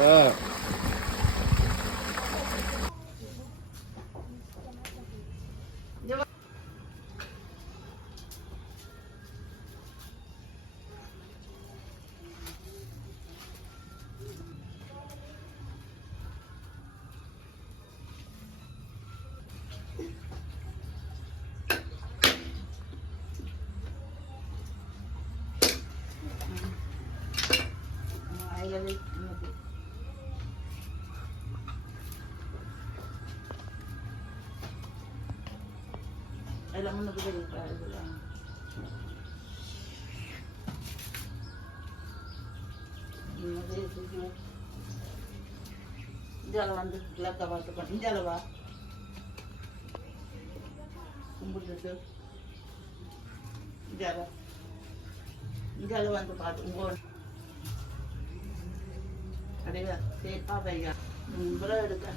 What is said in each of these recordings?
ஆ அதில் முன்னுக்கு தெரியுது இதில் இந்தியாவில் வந்து கிழக்க பார்த்துக்கோ இந்தியாவில் வா கும்பிட்டுட்டு இந்தியாவில் இந்தியாவில் வந்து பார்த்து உங்க அடையா சேப்பா பையா இவ்வளோ எடுக்க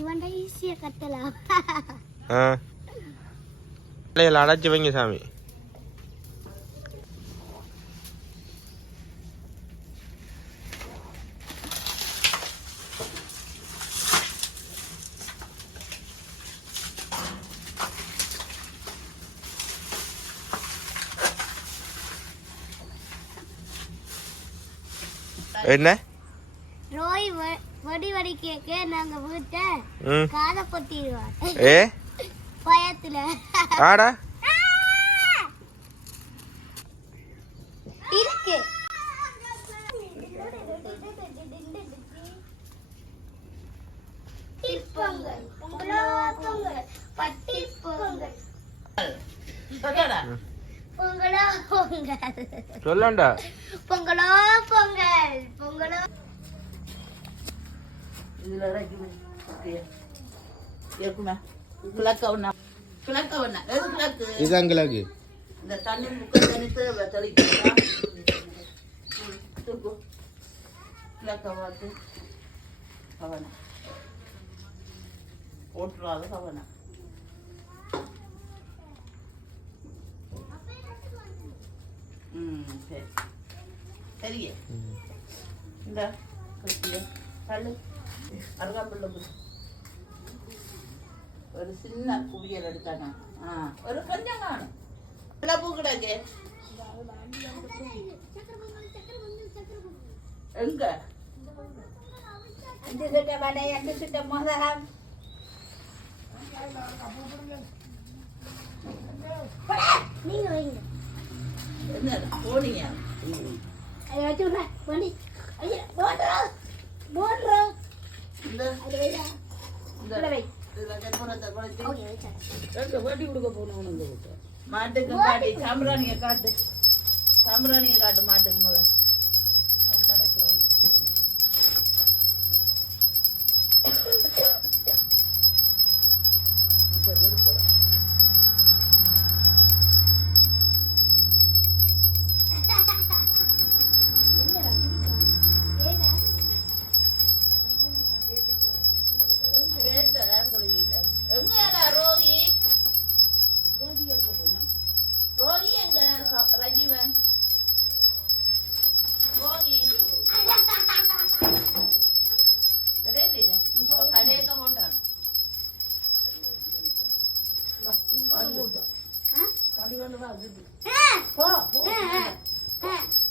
இவன்டா ஈஸியா கட்டலாம் ஆ பிள்ளைகளை அடைச்சி வைங்க சாமி என்ன ரோய் வ- வடி கேட்க நாங்க வீட்டை காதை பொத்திடுவார் ஏ? பயத்துல. ஆடா இருக்கு. பொங்கல் பொங்கலோ பொங்கல். பட்டி பொங்கல் சொல்லுடா. பொங்கலோ பொங்கல். பொங்கலோ பொங்கல். பொங்கலோ இருக்குமா கிழக்க இந்த தண்ணி முக்க தண்ணி தேவை தெளிக்கலாம் தூக்கு கிழக்க பார்த்து கவனம் போட்டுறாத கவனம் ம் சரி சரியே இந்த கட்டிய தள்ளு அருகாம்பிள்ள கொடு. ஒரு சின்ன குவியல் எடுத்தாங்க ஆ ஒரு கொஞ்சம் காணும். எல்லாம் பூ கிடாக்கு. எங்க? அஞ்சு சுட்ட வடை அஞ்சு சுட்ட மோதகம். நீங்க வைங்க. என்ன போனீங்க? அதை வச்சு விட்ற வண்டி. ஐயா போடுறா போடுறா. வேட்டி கொடுக்க போனவனுங்க மாட்டுக்கு காட்டி சாம்பிராணிய காட்டு. சாம்பிராணிய காட்டு மாட்டுக்கு முதல்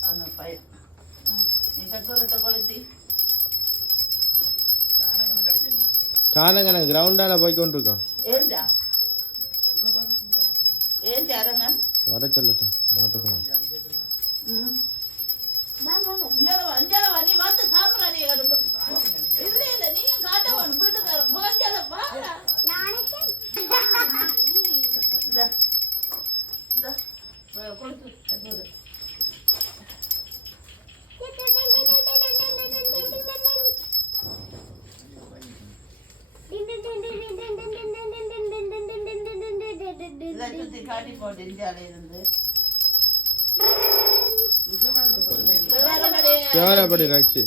அவனை பயிர் நீ கற்பூரத்தை கொளுத்தி காணங்கண்ண கிரவுண்டால போய் கொண்டிருக்கோம் ஏண்டா? ஏன் தரங்க வர சொல்லு மாத்துக்கோங்க நாளைக்கு. காட்டி போட்டு இந்தியால இருந்து கேவலப்படி ராட்சி